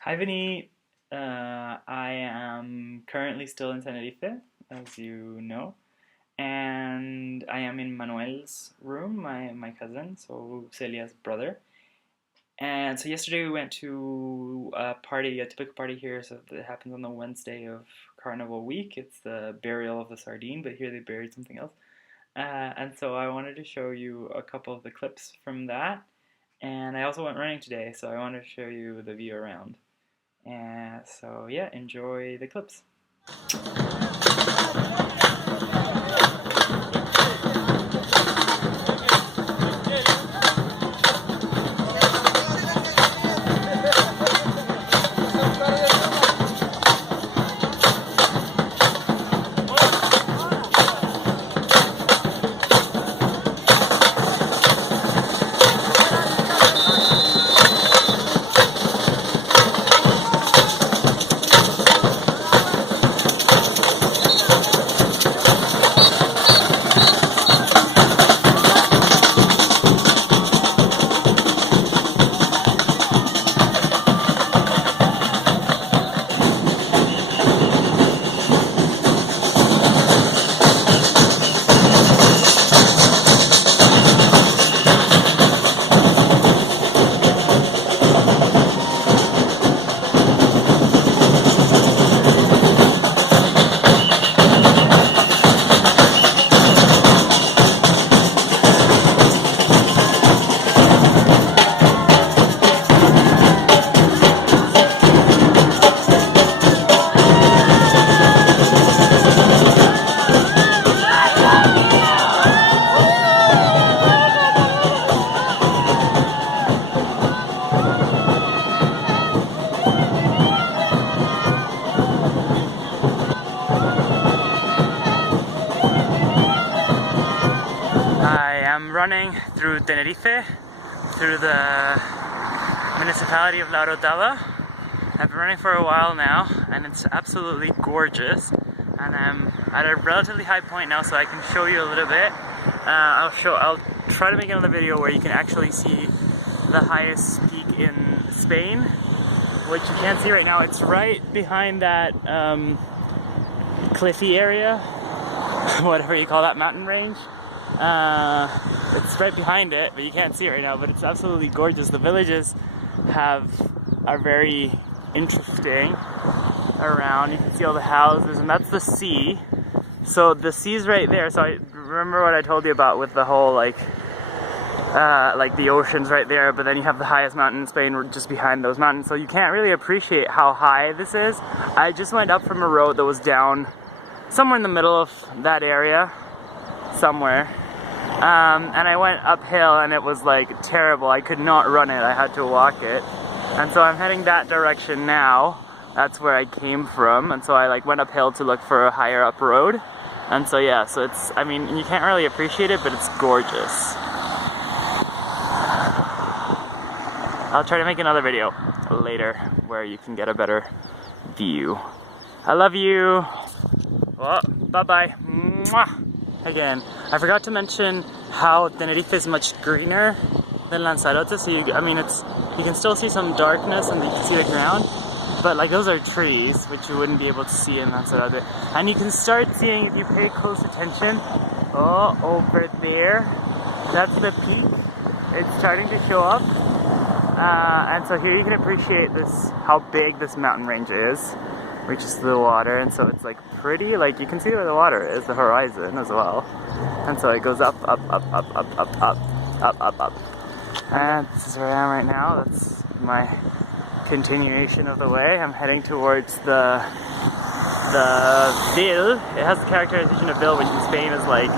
Hi Vinny, I am currently still in Tenerife, as you know, and I am in Manuel's room, my cousin, so Celia's brother. And so yesterday we went to a party, a typical party here, so it happens on the Wednesday of Carnival week. It's the burial of the sardine, but here they buried something else. And so I wanted to show you a couple of the clips from that. And I also went running today, so I wanted to show you the view around. And so yeah, enjoy the clips. I am running through Tenerife, through the municipality of Orotava. I've been running for a while now, and it's absolutely gorgeous. And I'm at a relatively high point now, so I can show you a little bit. I'll try to make another video where you can actually see the highest peak in Spain, which you can't see right now. It's right behind that cliffy area, whatever you call that mountain range. It's right behind it, but you can't see it right now, but it's absolutely gorgeous. The villages are very interesting around. You can see all the houses, and that's the sea. So the sea's right there. So I remember what I told you about with the whole like the ocean's right there, but then you have the highest mountain in Spain just behind those mountains. So you can't really appreciate how high this is. I just went up from a road that was down somewhere in the middle of that area, somewhere. And I went uphill, and it was like terrible. I could not run it, I had to walk it. And so I'm heading that direction now. That's where I came from, and so I like went uphill to look for a higher up road. And so yeah, so it's, I mean, you can't really appreciate it, but it's gorgeous. I'll try to make another video later where you can get a better view. I love you. Well, bye-bye. Mwah. Again, I forgot to mention how Tenerife is much greener than Lanzarote. So you can still see some darkness, and you can see the ground, but like those are trees, which you wouldn't be able to see in Lanzarote. And you can start seeing, if you pay close attention, over there, that's the peak. It's starting to show up, and so here you can appreciate how big this mountain range is, which is the water. And so it's like pretty, like you can see where the water is, the horizon as well. And so it goes up, up, up, up, up, up, up, up, up, up. And this is where I am right now. That's my continuation of the way. I'm heading towards the Ville. It has the characterization of Ville, which in Spain is like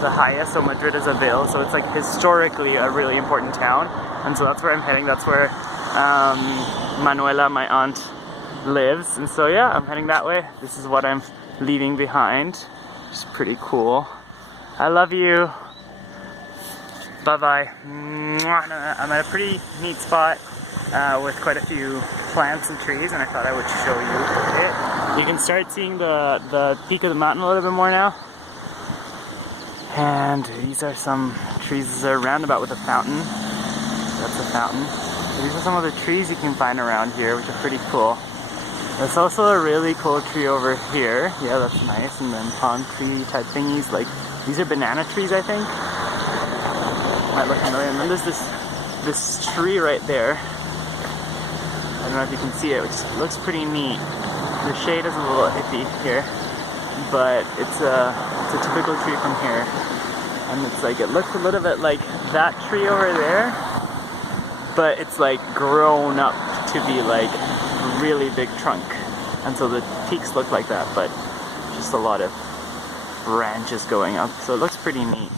the highest, so Madrid is a Ville, so it's like historically a really important town. And so that's where I'm heading. That's where Manuela, my aunt, lives. And so yeah, I'm heading that way. This is what I'm leaving behind. It's pretty cool. I love you. Bye bye. I'm at a pretty neat spot with quite a few plants and trees, and I thought I would show you it. You can start seeing the peak of the mountain a little bit more now. And these are some trees. There's a roundabout with a fountain. That's a fountain. These are some of the trees you can find around here, which are pretty cool. There's also a really cool tree over here. Yeah, that's nice. And then palm tree type thingies. Like, these are banana trees, I think. Might look familiar. And then there's this tree right there. I don't know if you can see it, which looks pretty neat. The shade is a little iffy here, but it's a typical tree from here. And it's like, it looks a little bit like that tree over there, but it's like grown up to be like a really big trunk. And so the peaks look like that, but just a lot of branches going up. So it looks pretty neat.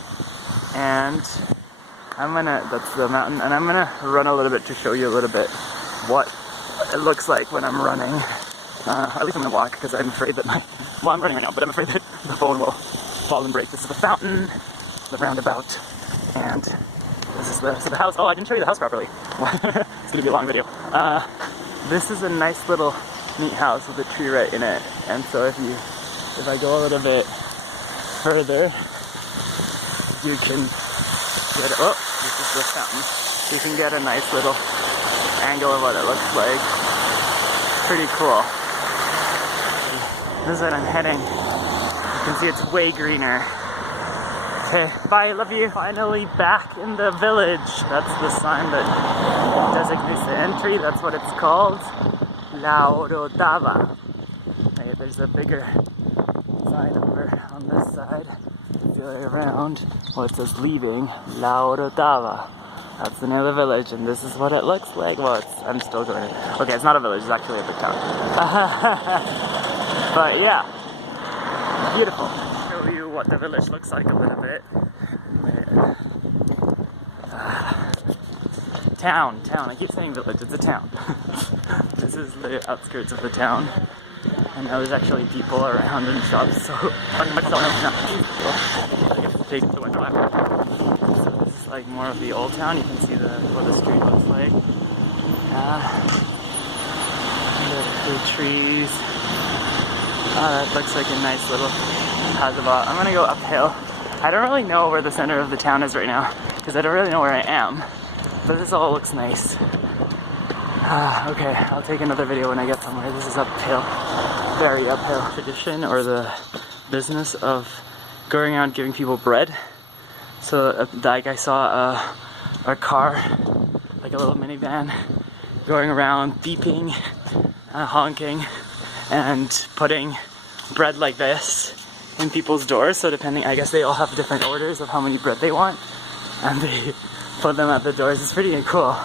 And that's the mountain, and I'm gonna run a little bit to show you a little bit what it looks like when I'm running. At least I'm gonna walk, because I'm afraid that I'm running right now, but I'm afraid that the phone will fall and break. This is the fountain, the roundabout, and this is the house. Oh, I didn't show you the house properly. It's gonna be a long video. This is a nice little neat house with a tree right in it. And so if I go a little bit further, you can get, oh, this is the fountain. You can get a nice little angle of what it looks like. Pretty cool. This is what I'm heading. You can see it's way greener. Okay, bye, love you. Finally back in the village. That's the sign that designates the entry. That's what it's called. La Orotava. Okay, there's a bigger sign over on this side. The other way around. Well, it says leaving La Orotava. That's the name of the village, and this is what it looks like. Well, I'm still going in. Okay, it's not a village, it's actually a big town. But yeah, beautiful. I'll show you what the village looks like a little bit. Town. I keep saying village, it's a town. This is the outskirts of the town. And now there's actually people around and shops, so this is like more of the old town. You can see what the street looks like. The trees. That looks like a nice little hazaba. I'm gonna go uphill. I don't really know where the center of the town is right now, because I don't really know where I am. But this all looks nice. Okay, I'll take another video when I get somewhere. This is uphill. Very uphill. Tradition or the business of going around giving people bread. So like I saw a car, like a little minivan, going around beeping, honking, and putting bread like this in people's doors. So depending, I guess they all have different orders of how many bread they want, and they put them at the doors. It's pretty cool.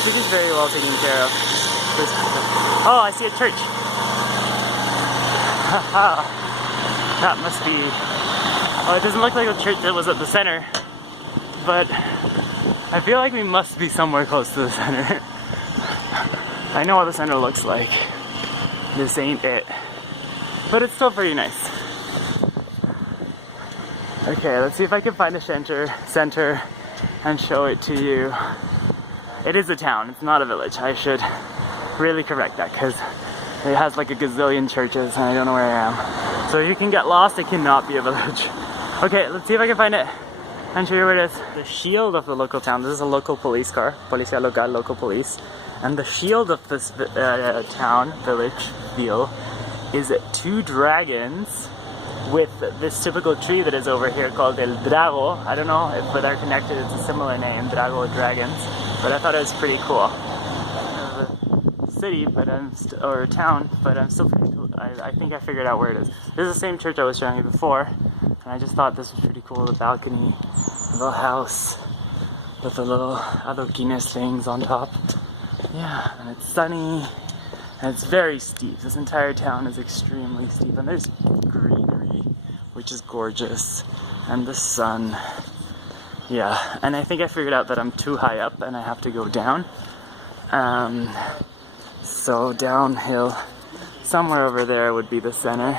Street is very well taken care of. Oh, I see a church. That must be... Well, it doesn't look like a church that was at the center, but I feel like we must be somewhere close to the center. I know what the center looks like. This ain't it. But it's still pretty nice. Okay, let's see if I can find a center and show it to you. It is a town, it's not a village. I should really correct that, because it has like a gazillion churches and I don't know where I am. So if you can get lost, it cannot be a village. Okay, let's see if I can find it and show you where it is. The shield of the local town, this is a local police car, Policía Local, local police. And the shield of this village, is 2 dragons with this typical tree that is over here called El Drago. I don't know if they're connected, it's a similar name, Drago Dragons. But I thought it was pretty cool. City, but or town, but I'm still pretty cool. I think I figured out where it is. This is the same church I was showing you before, and I just thought this was pretty cool. The balcony, the little house with the little adoquines things on top. Yeah, and it's sunny, and it's very steep. This entire town is extremely steep, and there's greenery, which is gorgeous, and the sun. Yeah, and I think I figured out that I'm too high up and I have to go down. So downhill, somewhere over there would be the center.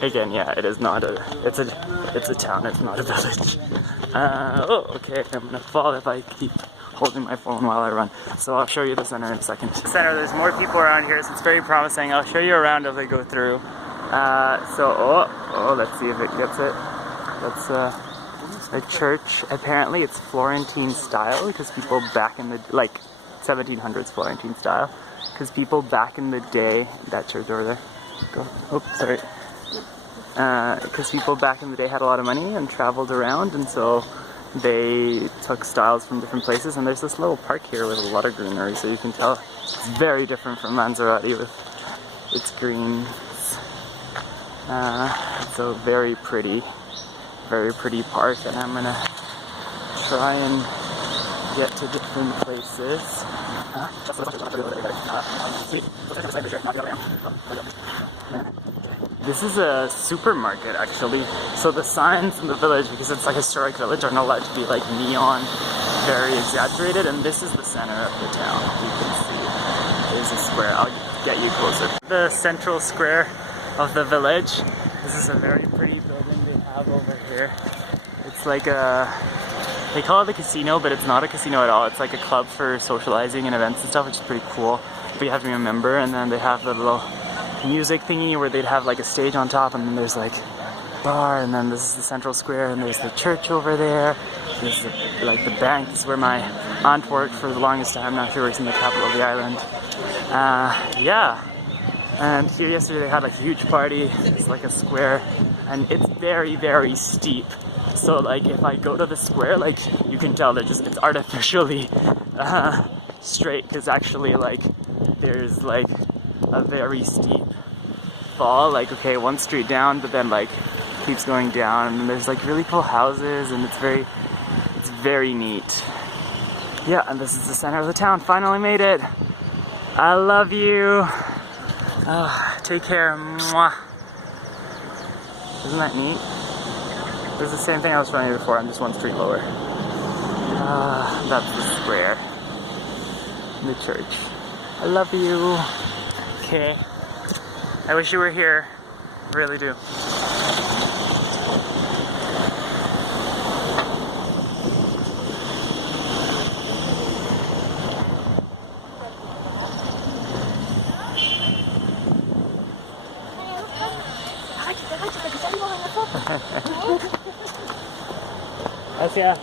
Again, yeah, it is not it's a town, it's not a village. Oh, okay, I'm gonna fall if I keep holding my phone while I run. So I'll show you the center in a second. The center, there's more people around here, so it's very promising. I'll show you around as I go through. Let's see if it gets it. Let's The church, apparently it's Florentine style because people back in the, like 1700s Florentine style, because people back in the day, that church over there, sorry. Because people back in the day had a lot of money and traveled around, and so they took styles from different places, and there's this little park here with a lot of greenery, so you can tell it's very different from Lanzarote with its greens. It's a very pretty park, and I'm gonna try and get to different places. This is a supermarket, actually. So the signs in the village, because it's like a historic village, are not allowed to be like neon, very exaggerated, and this is the center of the town. You can see there's a square. I'll get you closer. The central square of the village. This is a very pretty building they have over here. It's like a, they call it the casino, but it's not a casino at all. It's like a club for socializing and events and stuff, which is pretty cool. But you have to be a member, and then they have the little music thingy where they'd have like a stage on top, and then there's like bar, and then this is the central square, and there's the church over there. There's like the bank. This is where my aunt worked for the longest time. Now she works in the capital of the island. Yeah. And here yesterday they had like a huge party. It's like a square, and it's very, very steep. So like if I go to the square, like you can tell it's artificially straight, because actually like there's like a very steep fall, like okay, one street down, but then like keeps going down, and there's like really cool houses, and it's very neat. Yeah, and this is the center of the town. Finally made it. I love you. Take care. Mwah. Isn't that neat? This is the same thing I was showing you before. I'm just one street lower. That's the square. The church. I love you. Okay. I wish you were here. I really do. Gracias.